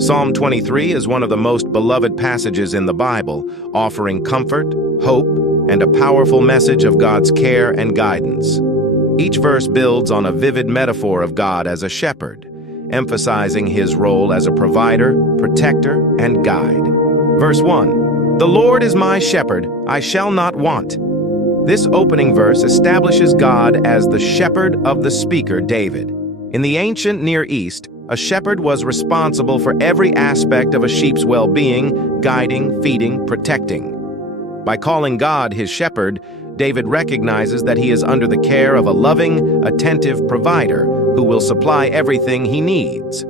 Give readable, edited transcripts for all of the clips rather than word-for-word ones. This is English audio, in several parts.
Psalm 23 is one of the most beloved passages in the Bible, offering comfort, hope, and a powerful message of God's care and guidance. Each verse builds on a vivid metaphor of God as a shepherd, emphasizing his role as a provider, protector, and guide. Verse 1, "The Lord is my shepherd, I shall not want." This opening verse establishes God as the shepherd of the speaker, David. In the ancient Near East, a shepherd was responsible for every aspect of a sheep's well-being, guiding, feeding, protecting. By calling God his shepherd, David recognizes that he is under the care of a loving, attentive provider who will supply everything he needs.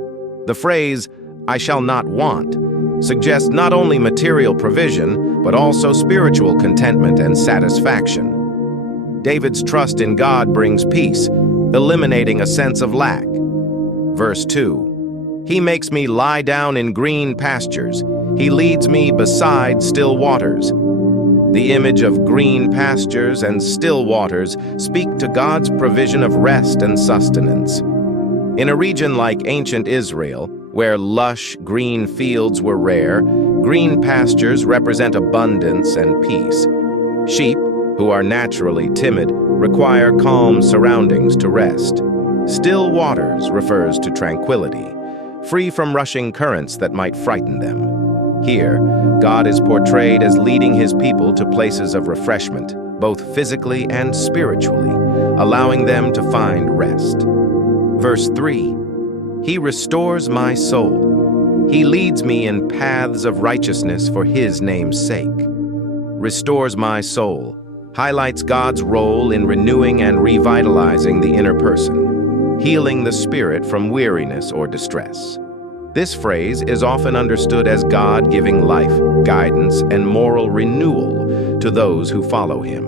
The phrase, "I shall not want," suggests not only material provision, but also spiritual contentment and satisfaction. David's trust in God brings peace, eliminating a sense of lack. Verse 2, "He makes me lie down in green pastures. He leads me beside still waters." The image of green pastures and still waters speak to God's provision of rest and sustenance. In a region like ancient Israel, where lush green fields were rare, green pastures represent abundance and peace. Sheep, who are naturally timid, require calm surroundings to rest. Still waters refers to tranquility, free from rushing currents that might frighten them. Here, God is portrayed as leading his people to places of refreshment, both physically and spiritually, allowing them to find rest. Verse 3, "He restores my soul. He leads me in paths of righteousness for his name's sake." Restores my soul highlights God's role in renewing and revitalizing the inner person, healing the spirit from weariness or distress. This phrase is often understood as God giving life, guidance, and moral renewal to those who follow him.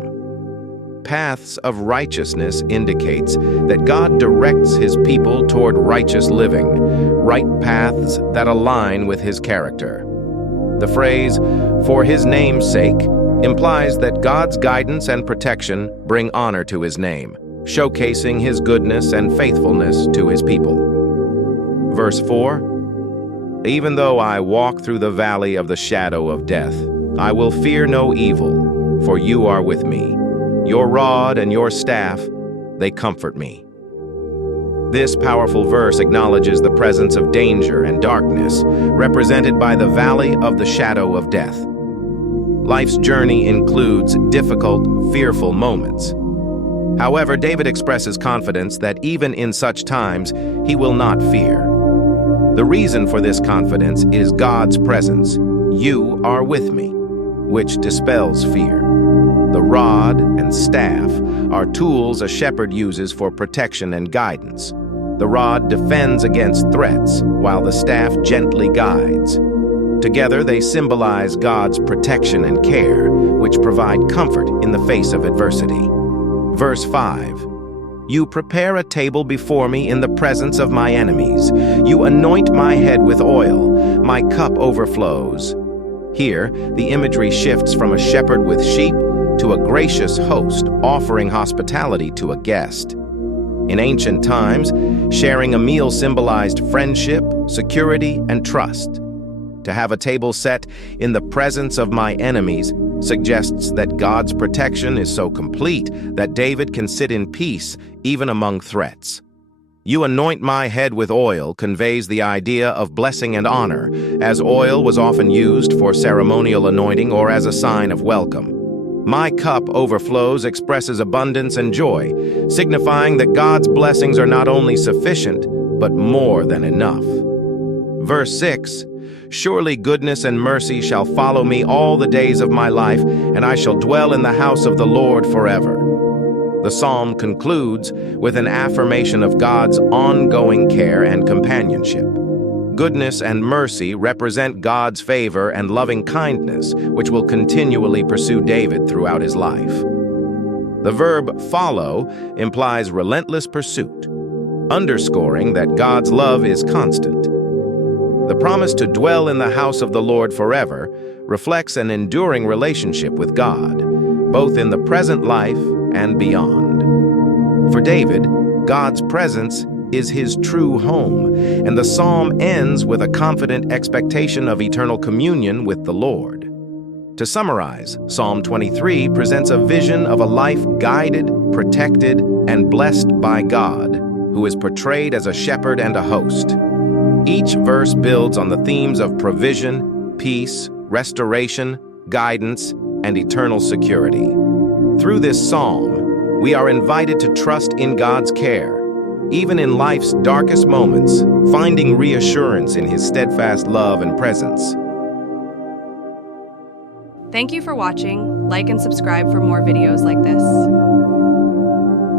Paths of righteousness indicates that God directs his people toward righteous living, right paths that align with his character. The phrase, "for his name's sake," implies that God's guidance and protection bring honor to his name, showcasing his goodness and faithfulness to his people. Verse 4, "Even though I walk through the valley of the shadow of death, I will fear no evil, for you are with me. Your rod and your staff, they comfort me." This powerful verse acknowledges the presence of danger and darkness, represented by the valley of the shadow of death. Life's journey includes difficult, fearful moments. However, David expresses confidence that even in such times, he will not fear. The reason for this confidence is God's presence. "You are with me," which dispels fear. The rod and staff are tools a shepherd uses for protection and guidance. The rod defends against threats, while the staff gently guides. Together, they symbolize God's protection and care, which provide comfort in the face of adversity. Verse 5, "You prepare a table before me in the presence of my enemies. You anoint my head with oil. My cup overflows." Here, the imagery shifts from a shepherd with sheep to a gracious host offering hospitality to a guest. In ancient times, sharing a meal symbolized friendship, security, and trust. To have a table set in the presence of my enemies suggests that God's protection is so complete that David can sit in peace even among threats. "You anoint my head with oil" conveys the idea of blessing and honor, as oil was often used for ceremonial anointing or as a sign of welcome. "My cup overflows" expresses abundance and joy, signifying that God's blessings are not only sufficient, but more than enough. Verse 6, "Surely goodness and mercy shall follow me all the days of my life, and I shall dwell in the house of the Lord forever." The psalm concludes with an affirmation of God's ongoing care and companionship. Goodness and mercy represent God's favor and loving kindness, which will continually pursue David throughout his life. The verb follow implies relentless pursuit, underscoring that God's love is constant. The promise to dwell in the house of the Lord forever reflects an enduring relationship with God, both in the present life and beyond. For David, God's presence is his true home, and the psalm ends with a confident expectation of eternal communion with the Lord. To summarize, Psalm 23 presents a vision of a life guided, protected, and blessed by God, who is portrayed as a shepherd and a host. Each verse builds on the themes of provision, peace, restoration, guidance, and eternal security. Through this psalm, we are invited to trust in God's care, even in life's darkest moments, finding reassurance in his steadfast love and presence. Thank you for watching. Like and subscribe for more videos like this.